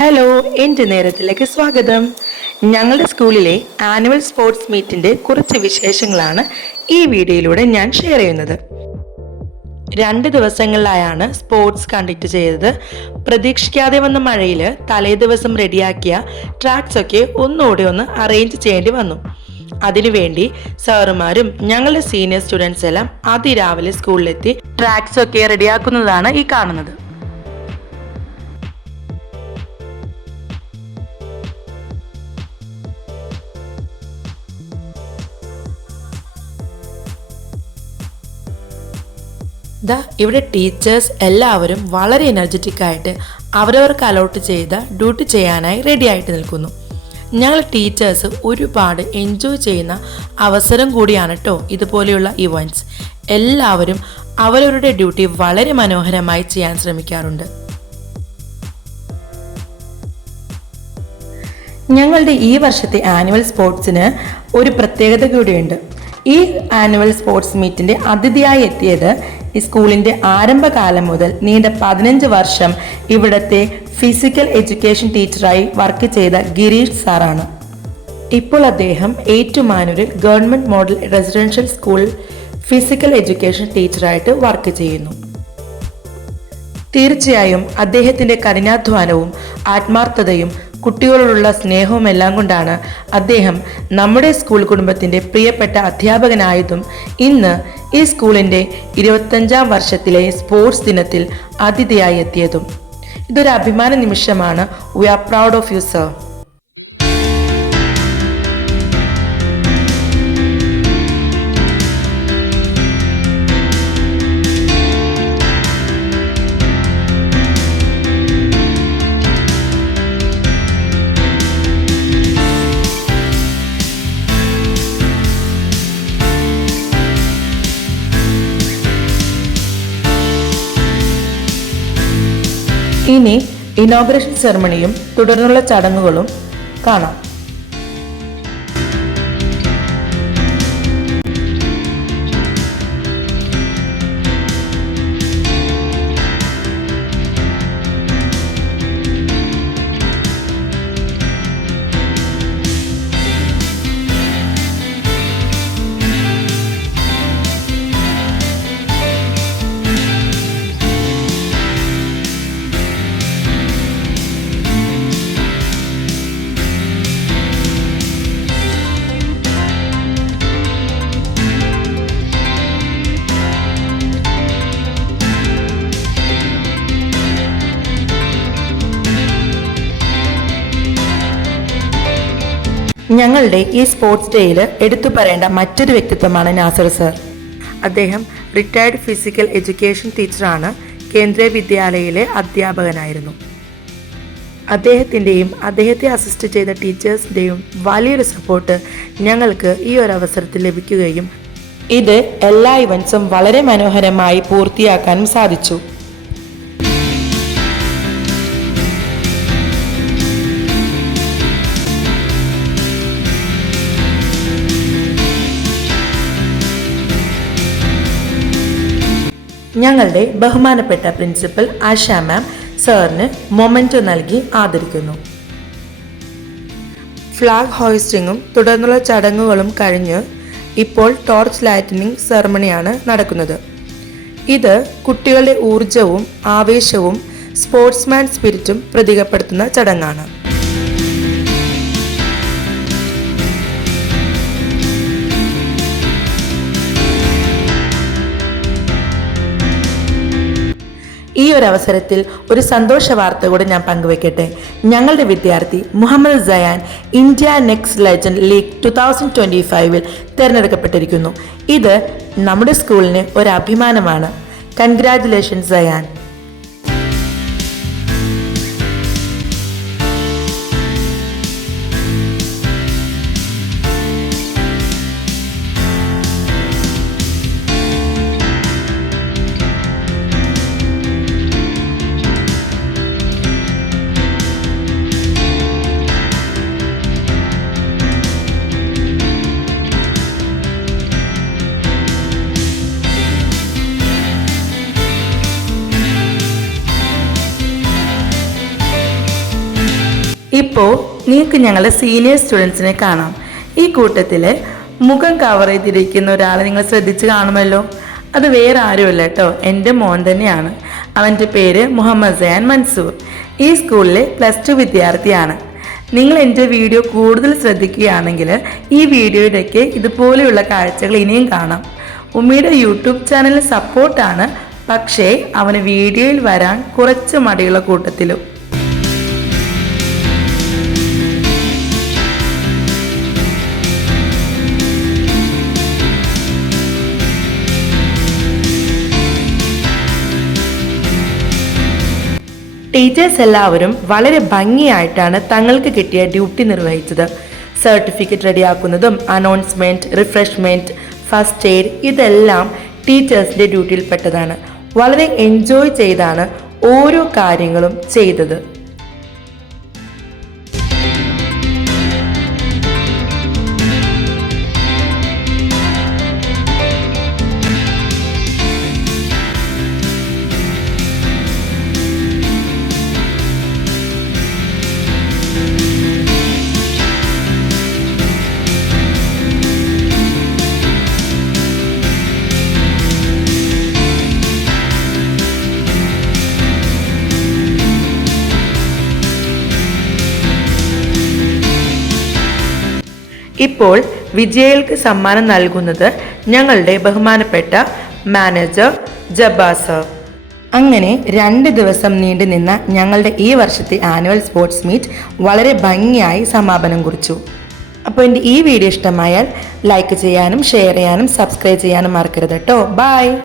Hello, എൻ്റെ നേരത്തിലേക്ക് സ്വാഗതം. ഞങ്ങളുടെ സ്കൂളിലെ ആനുവൽ സ്പോർട്സ് മീറ്റിൻ്റെ കുറച്ച് വിശേഷങ്ങളാണ് ഈ വീഡിയോയിലൂടെ ഞാൻ ഷെയർ ചെയ്യുന്നത്. 2 ദിവസങ്ങളിലായാണ് സ്പോർട്സ് കണ്ടക്ട് ചെയ്തത്. പ്രതീക്ഷിക്കാതെ വന്ന മഴയിൽ തലേ ദിവസം റെഡിയാക്കിയ ട്രാക്സ് ഒക്കെ ഒന്നുകൂടെ അറേഞ്ച് ചെയ്യേണ്ടി വന്നു. അതിനുവേണ്ടി സാറുമാരും ഞങ്ങളുടെ സീനിയർ സ്റ്റുഡൻസ് എല്ലാം അതിരാവിലെ സ്കൂളിലെത്തി ട്രാക്സ് ഒക്കെ റെഡിയാക്കുന്നതാണ് ഈ കാണുന്നത്. ഇവിടെ ടീച്ചേഴ്സ് എല്ലാവരും വളരെ എനർജറ്റിക് ആയിട്ട് അവരവർക്ക് അലോട്ട് ചെയ്ത ഡ്യൂട്ടി ചെയ്യാനായി റെഡി ആയിട്ട് നിൽക്കുന്നു. ഞങ്ങൾ ടീച്ചേഴ്സ് ഒരുപാട് എൻജോയ് ചെയ്യുന്ന അവസരം കൂടിയാണ് കേട്ടോ ഇതുപോലെയുള്ള ഇവൻറ്റ്സ്. എല്ലാവരും അവരവരുടെ ഡ്യൂട്ടി വളരെ മനോഹരമായി ചെയ്യാൻ ശ്രമിക്കാറുണ്ട്. ഞങ്ങളുടെ ഈ വർഷത്തെ ആനുവൽ സ്പോർട്സിന് ഒരു പ്രത്യേകത കൂടിയുണ്ട്. ഈ ആനുവൽ സ്പോർട്സ് മീറ്റിൻ്റെ അതിഥിയായി എത്തിയത് ഈ സ്കൂളിൻ്റെ ആരംഭകാലം മുതൽ നീണ്ട 15 വർഷം ഇവിടുത്തെ ഫിസിക്കൽ എഡ്യൂക്കേഷൻ ടീച്ചറായി വർക്ക് ചെയ്ത ഗിരീഷ് സാറാണ്. ഇപ്പോൾ അദ്ദേഹം ഏറ്റുമാനൂരിൽ government model residential school physical education ടീച്ചറായിട്ട് വർക്ക് ചെയ്യുന്നു. തീർച്ചയായും അദ്ദേഹത്തിൻ്റെ കഠിനാധ്വാനവും ആത്മാർത്ഥതയും കുട്ടികളോടുള്ള സ്നേഹവും എല്ലാം കൊണ്ടാണ് അദ്ദേഹം നമ്മുടെ സ്കൂൾ കുടുംബത്തിൻ്റെ പ്രിയപ്പെട്ട അധ്യാപകനായതും ഇന്ന് ഈ സ്കൂളിൻ്റെ 25ാം വർഷത്തിലെ സ്പോർട്സ് ദിനത്തിൽ അതിഥിയായി എത്തിയതും. ഇതൊരു അഭിമാന നിമിഷമാണ്. We are proud of you sir. ഇനി ഇനോഗ്രേഷൻ സെറമണിയും തുടർന്നുള്ള ചടങ്ങുകളും കാണാം. ഞങ്ങളുടെ ഈ സ്പോർട്സ് ഡേയിൽ എടുത്തു പറയേണ്ട മറ്റൊരു വ്യക്തിത്വമാണ് നാസർ സർ. അദ്ദേഹം റിട്ടയർഡ് ഫിസിക്കൽ എഡ്യൂക്കേഷൻ ടീച്ചറാണ്. കേന്ദ്രീയ വിദ്യാലയയിലെ അധ്യാപകനായിരുന്നു. അദ്ദേഹത്തിൻ്റെയും അദ്ദേഹത്തെ അസിസ്റ്റ് ചെയ്ത ടീച്ചേഴ്സിൻ്റെയും വലിയൊരു സപ്പോർട്ട് ഞങ്ങൾക്ക് ഈ ഒരു അവസരത്തിൽ ലഭിക്കുകയും ഇത് എല്ലാ ഇവൻറ്റ്സും വളരെ മനോഹരമായി പൂർത്തിയാക്കാനും സാധിച്ചു. ഞങ്ങളുടെ ബഹുമാനപ്പെട്ട പ്രിൻസിപ്പൽ ആശ മാം സാറിന് മൊമെന്റോ നൽകി ആദരിക്കുന്നു. ഫ്ലാഗ് ഹോയിസ്റ്റിങ്ങും തുടർന്നുള്ള ചടങ്ങുകളും കഴിഞ്ഞ് ഇപ്പോൾ ടോർച്ച് ലൈറ്റനിങ് സെറമണിയാണ് നടക്കുന്നത്. ഇത് കുട്ടികളുടെ ഊർജവും ആവേശവും സ്പോർട്സ്മാൻ സ്പിരിറ്റും പ്രതീകപ്പെടുത്തുന്ന ചടങ്ങാണ്. ഈ ഒരു അവസരത്തിൽ ഒരു സന്തോഷ വാർത്ത കൂടെ ഞാൻ പങ്കുവെക്കട്ടെ. ഞങ്ങളുടെ വിദ്യാർത്ഥി Muhammad Sayan India next legend league 2025 തിരഞ്ഞെടുക്കപ്പെട്ടിരിക്കുന്നു. ഇത് നമ്മുടെ സ്കൂളിന് ഒരു അഭിമാനമാണ്. കൺഗ്രാറ്റുലേഷൻസ് സയാൻ. ഇപ്പോൾ നിങ്ങൾക്ക് ഞങ്ങളുടെ സീനിയർ സ്റ്റുഡൻസിനെ കാണാം. ഈ കൂട്ടത്തിൽ മുഖം കവർ ചെയ്തിരിക്കുന്ന ഒരാളെ നിങ്ങൾ ശ്രദ്ധിച്ച് കാണുമല്ലോ. അത് വേറെ ആരുമല്ല കേട്ടോ, എൻ്റെ മോൻ തന്നെയാണ്. അവൻ്റെ പേര് മുഹമ്മദ് സയാൻ മൻസൂർ. ഈ സ്കൂളിലെ +2 വിദ്യാർത്ഥിയാണ്. നിങ്ങൾ എൻ്റെ വീഡിയോ കൂടുതൽ ശ്രദ്ധിക്കുകയാണെങ്കിൽ ഈ വീഡിയോയുടെയൊക്കെ ഇതുപോലെയുള്ള കാഴ്ചകൾ ഇനിയും കാണാം. ഉമ്മിയുടെ യൂട്യൂബ് ചാനലിൽ സപ്പോർട്ടാണ്, പക്ഷേ അവന് വീഡിയോയിൽ വരാൻ കുറച്ച് മടിയുള്ള കൂട്ടത്തിലും. ടീച്ചേഴ്സ് എല്ലാവരും വളരെ ഭംഗിയായിട്ടാണ് തങ്ങൾക്ക് കിട്ടിയ ഡ്യൂട്ടി നിർവഹിച്ചത്. സർട്ടിഫിക്കറ്റ് റെഡിയാക്കുന്നതും അനൗൺസ്മെൻറ്റ്, റിഫ്രഷ്മെൻറ്റ്, ഫസ്റ്റ് എയ്ഡ് ഇതെല്ലാം ടീച്ചേഴ്സിൻ്റെ ഡ്യൂട്ടിയിൽപ്പെട്ടതാണ്. വളരെ എൻജോയ് ചെയ്താണ് ഓരോ കാര്യങ്ങളും ചെയ്തത്. ഇപ്പോൾ വിജയികൾക്ക് സമ്മാനം നൽകുന്നത് ഞങ്ങളുടെ ബഹുമാനപ്പെട്ട മാനേജർ ജബ്ബാർ സർ. അങ്ങനെ 2 ദിവസം നീണ്ടു നിന്ന ഞങ്ങളുടെ ഈ വർഷത്തെ ആനുവൽ സ്പോർട്സ് മീറ്റ് വളരെ ഭംഗിയായി സമാപനം കുറിച്ചു. അപ്പോൾ എൻ്റെ ഈ വീഡിയോ ഇഷ്ടമായാൽ ലൈക്ക് ചെയ്യാനും ഷെയർ ചെയ്യാനും സബ്സ്ക്രൈബ് ചെയ്യാനും മറക്കരുത് കേട്ടോ. ബൈ.